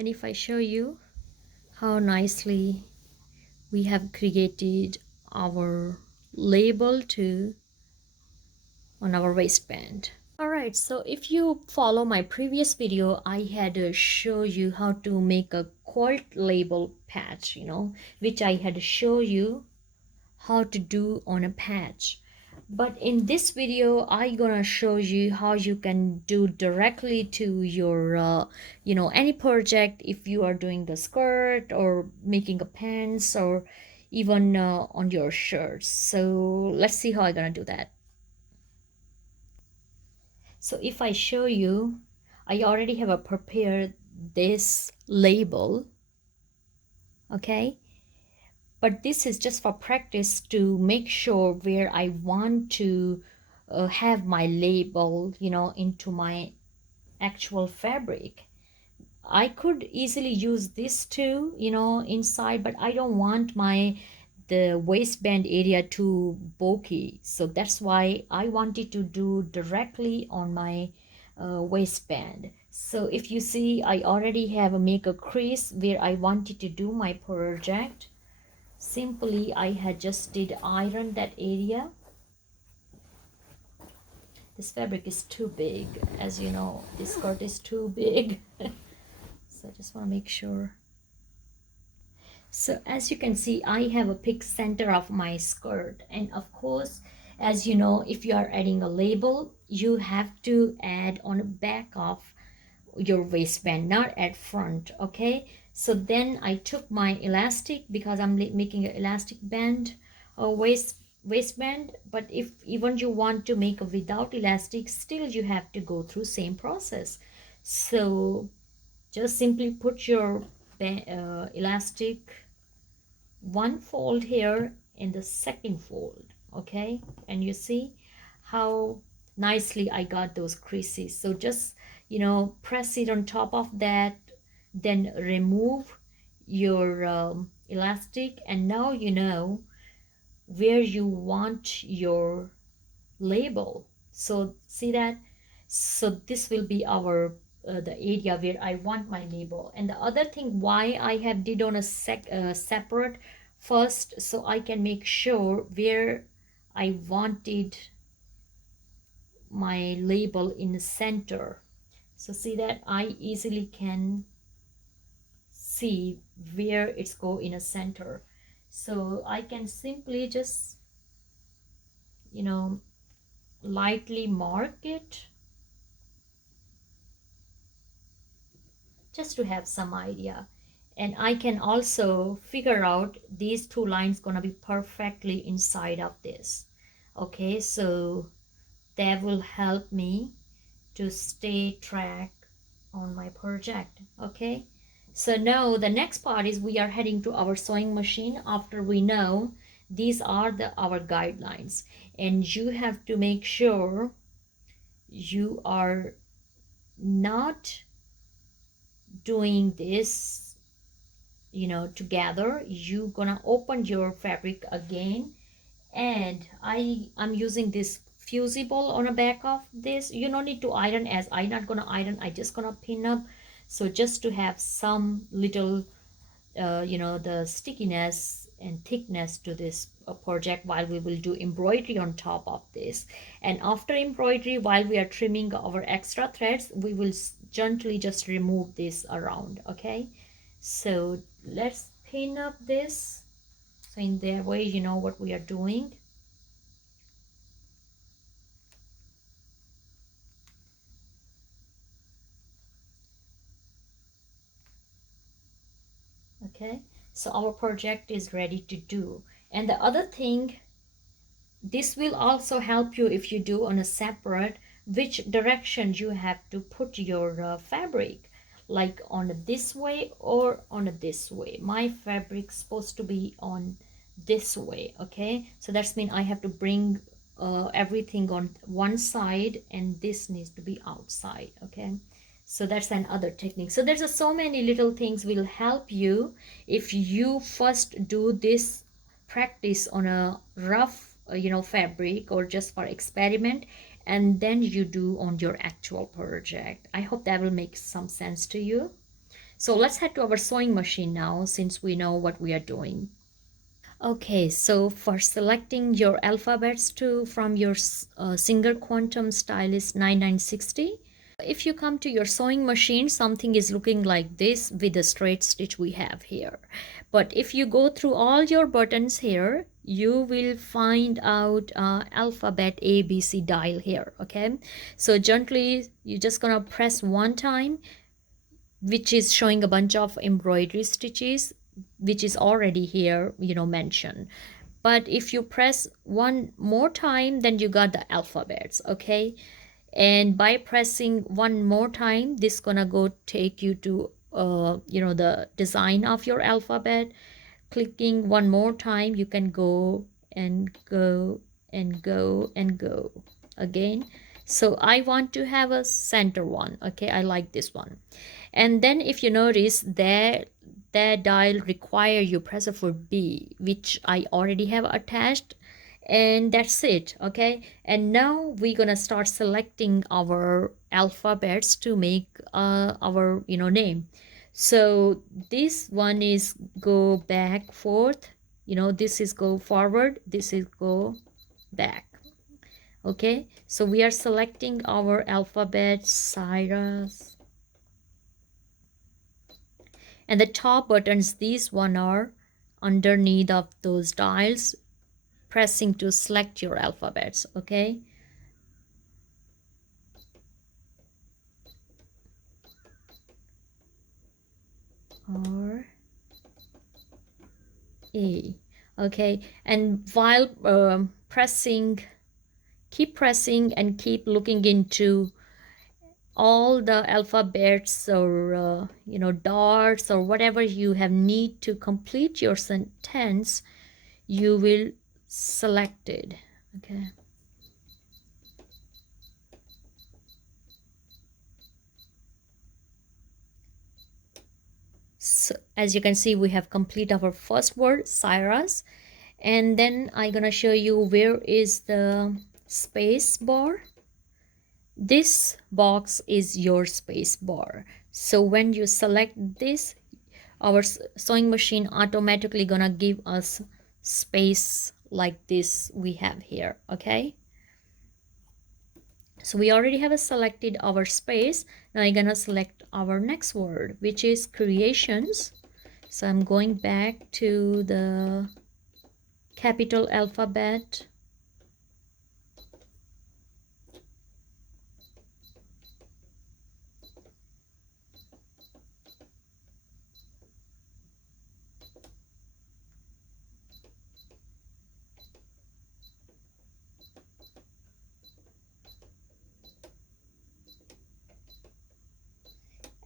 And if I show you how nicely we have created our label too on our waistband. Alright, so if you follow my previous video, I had show you how to make a quilt label patch, which I had show you how to do on a patch. But in this video, I'm gonna show you how you can do directly to your any project. If you are doing the skirt or making a pants or even on your shirts. So let's see how I'm gonna do that. So if I show you, I already have a prepared this label, okay? But this is just for practice to make sure where I want to have my label, into my actual fabric. I could easily use this too, inside, but I don't want the waistband area too bulky. So that's why I wanted to do directly on my waistband. So if you see, I already have make a crease where I wanted to do my project. Simply I had just did iron that area. This fabric is too big, as you know, this skirt is too big. So I just want to make sure. So as you can see, I have a pick center of my skirt, and of course, as you know, if you are adding a label, you have to add on the back of your waistband, not at front, okay? So then I took my elastic, because I'm making an elastic band or waistband. But if even you want to make a without elastic, still you have to go through same process. So just simply put your elastic one fold here in the second fold, okay? And you see how nicely I got those creases. So just press it on top of that, then remove your elastic, and now you know where you want your label. So see that? So this will be our the area where I want my label. And the other thing why I have did on a separate first, so I can make sure where I wanted my label in the center. So see that I easily can see where it's go in a center. So I can simply just lightly mark it, just to have some idea. And I can also figure out these two lines gonna be perfectly inside of this. Okay, so that will help me to stay track on my project. Okay, so now the next part is we are heading to our sewing machine after we know these are our guidelines, and you have to make sure you are not doing this together. You gonna open your fabric again, and I'm using this fusible on the back of this. You don't need to iron, as I'm not gonna iron, I just gonna pin up. So just to have some little the stickiness and thickness to this project, while we will do embroidery on top of this. And after embroidery, while we are trimming our extra threads, we will gently just remove this around. Okay, so let's pin up this, so in that way you know what we are doing. Okay, so our project is ready to do. And the other thing, this will also help you if you do on a separate, which direction you have to put your fabric, like on this way or on this way. My fabric's supposed to be on this way, okay? So that's mean I have to bring everything on one side, and this needs to be outside, okay? So that's another technique. So there's so many little things will help you if you first do this practice on a rough fabric or just for experiment, and then you do on your actual project. I hope that will make some sense to you. So let's head to our sewing machine now, since we know what we are doing. Okay, so for selecting your alphabets from your Singer Quantum Stylist 9960, if you come to your sewing machine, something is looking like this with the straight stitch we have here. But if you go through all your buttons here, you will find out alphabet ABC dial here. Okay, so gently you're just gonna press one time, which is showing a bunch of embroidery stitches, which is already here, mentioned. But if you press one more time, then you got the alphabets. Okay, and by pressing one more time, this gonna go take you to the design of your alphabet. Clicking one more time, you can go and go and go and go again. So I want to have a center one. Okay, I like this one. And then if you notice that dial require you press for B, which I already have attached, and that's it. Okay, and now we're gonna start selecting our alphabets to make our name. So this one is go back forth, this is go forward, this is go back. Okay, so we are selecting our alphabet Cyrus, and the top buttons, these one are underneath of those dials, pressing to select your alphabets. Okay, R A. Okay, and while keep pressing and keep looking into all the alphabets, or dots, or whatever you have need to complete your sentence, you will select it. Okay, so as you can see, we have complete our first word, Cyrus. And then I'm gonna show you where is the space bar. This box is your space bar. So when you select this, our sewing machine automatically gonna give us space like this we have here. Okay, so we already have selected our space. Now I'm gonna select our next word, which is creations. So I'm going back to the capital alphabet.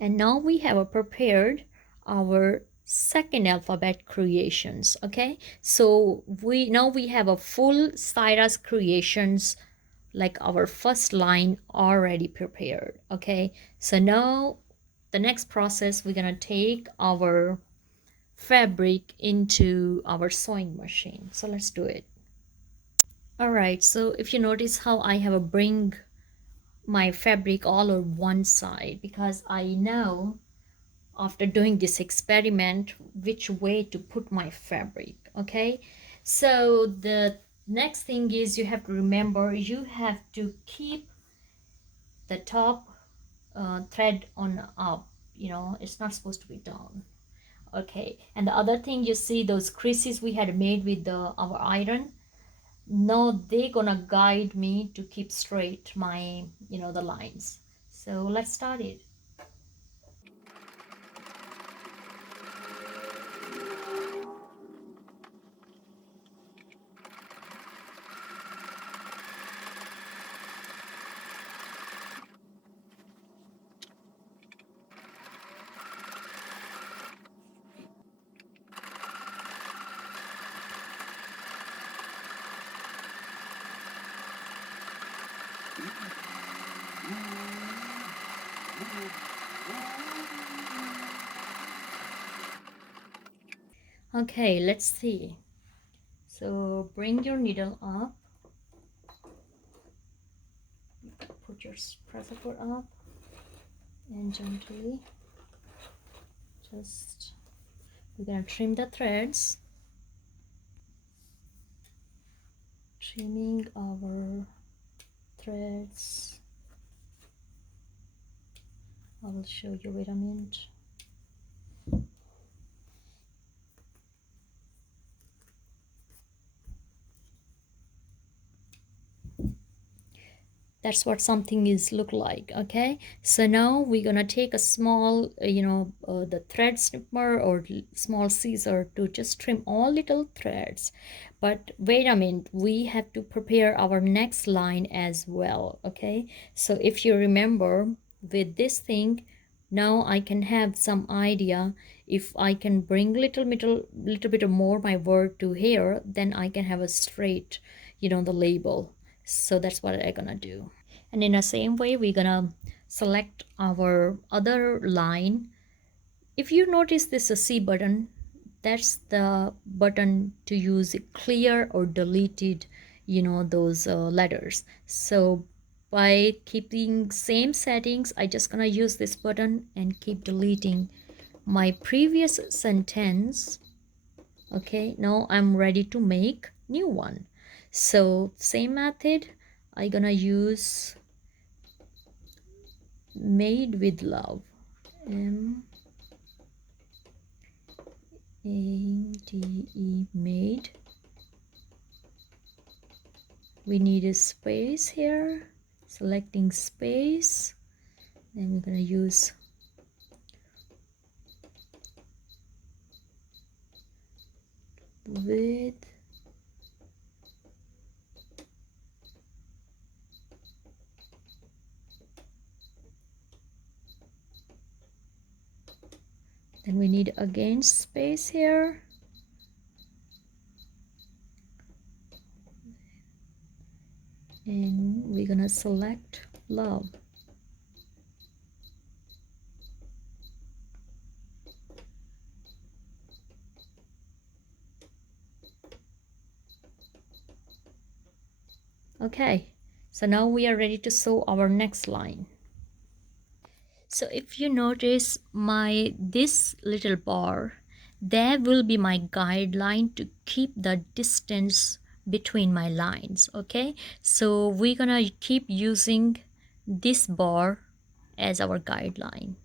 And now we have prepared our second alphabet, creations. Okay, so we have a full Cyrus creations, like our first line already prepared. Okay, so now the next process, we're gonna take our fabric into our sewing machine. So let's do it. All right, so if you notice how I have a bring my fabric all on one side, because I know after doing this experiment which way to put my fabric. Okay, so the next thing is, you have to remember, you have to keep the top thread on up, it's not supposed to be down. Okay, and the other thing, you see those creases we had made with our iron. No, they're gonna guide me to keep straight my the lines. So let's start it. Okay, let's see. So bring your needle up, put your pressure foot up, and gently just we're gonna trim the threads, trimming our threads. I will show you, wait a minute. That's what something is look like. Okay, so now we're gonna take a small the thread snipper or small scissor to just trim all little threads. But wait a minute, we have to prepare our next line as well. Okay, so if you remember with this thing, now I can have some idea. If I can bring little bit more my work to here, then I can have a straight the label. So that's what I'm gonna do. And in the same way, we're gonna select our other line. If you notice this a C button, that's the button to use clear or deleted those letters. So by keeping same settings, I just gonna use this button and keep deleting my previous sentence. Okay, now I'm ready to make new one. So same method, I gonna use made with love, M-A-D-E, made. We need a space here, selecting space, then we're gonna use with then we need again space here, and we're gonna select love. Okay, so now we are ready to sew our next line. So if you notice this little bar, there will be my guideline to keep the distance between my lines. Okay, so we're gonna keep using this bar as our guideline.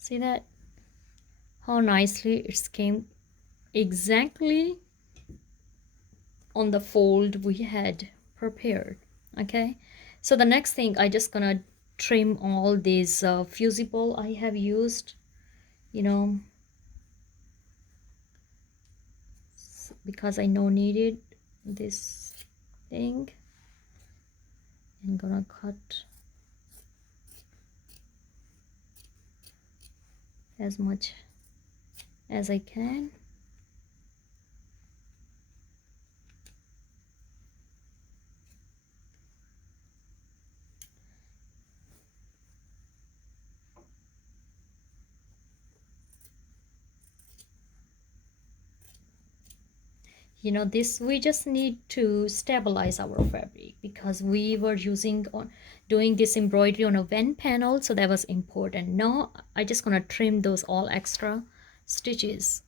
See that? How nicely it came exactly on the fold we had prepared. Okay, so the next thing I just gonna trim all these fusible I have used, because I know needed this thing. I'm gonna cut as much as I can. This we just need to stabilize our fabric because we were doing this embroidery on a vent panel, so that was important. Now I just gonna trim those all extra stitches.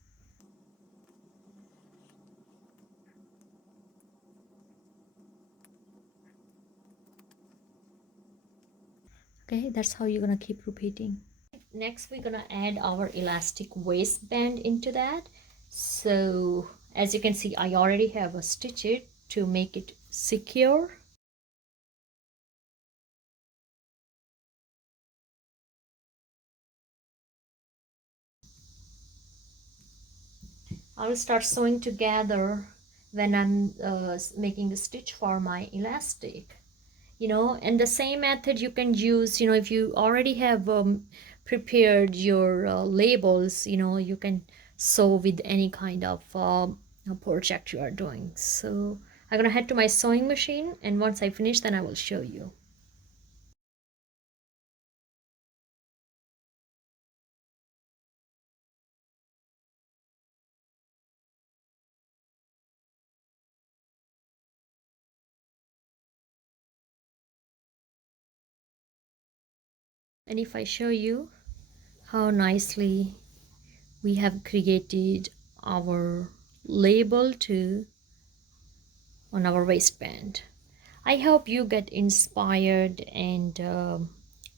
Okay, that's how you're gonna keep repeating. Next we're gonna add our elastic waistband into that. So as you can see, I already have a stitch it to make it secure. I will start sewing together when I'm making the stitch for my elastic. And the same method you can use, if you already have prepared your labels, you can sew with any kind of project you are doing. So I'm gonna head to my sewing machine, and once I finish, then I will show you. And if I show you how nicely we have created our label too on our waistband. I hope you get inspired and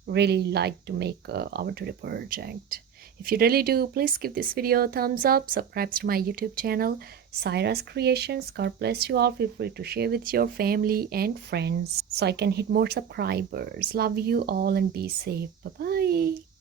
really like to make our today project. If you really do, please give this video a thumbs up, subscribe to my YouTube channel, Cyrus Creations. God bless you all. Feel free to share with your family and friends so I can hit more subscribers. Love you all and be safe. Bye bye.